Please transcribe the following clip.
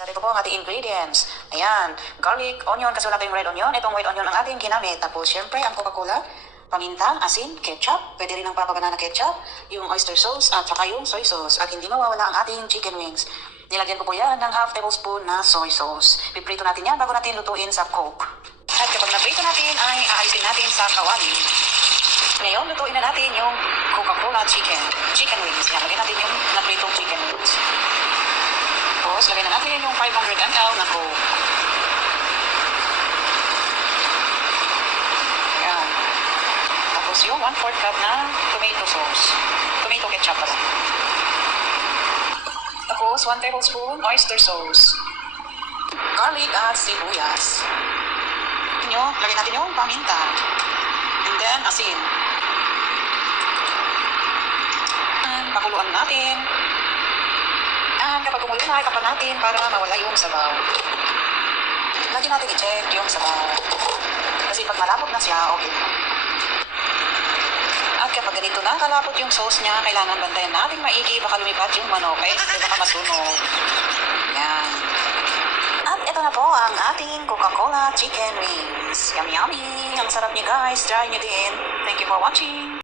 Sabi ko po ang ating ingredients. Ayan, garlic, onion, kasi wala tayong red onion. Itong white onion ang ating ginamit. Tapos, syempre, ang Coca-Cola, paminta, asin, ketchup, pwede rin ang Papa Banana ketchup, yung oyster sauce, at saka yung soy sauce. At hindi mawawala ang ating chicken wings. Nilagyan ko po yan ng half tablespoon na soy sauce. Piprito natin yan bago natin lutuin sa Coke. At kapag naprito natin, ay aalisin natin sa kawali. Ngayon, lutuin na natin yung Coca-Cola chicken wings. Yan, lagyan natin yung napritong chicken wings. Tapos, lagyan na natin yung 500 ml na Coke. Ayan. Tapos yung 1/4 cup na tomato sauce. Tomato ketchup pala. Tapos, 1 tablespoon oyster sauce. Garlic at sibuyas. Lagyan natin yung paminta. And then, asin. Pakuluan natin. At kapag kumulo na, itapan natin para mawala yung sabaw. Lagi natin i-check yung sabaw. Kasi pag malapot na siya, okay. At kapag ganito na kalapot yung sauce niya, kailangan bantayan natin maigi, baka lumipat yung manok, kaya baka masunog. Yan. At ito na po ang ating Coca-Cola chicken wings. Yummy yummy! Ang sarap niya guys, try niyo din. Thank you for watching!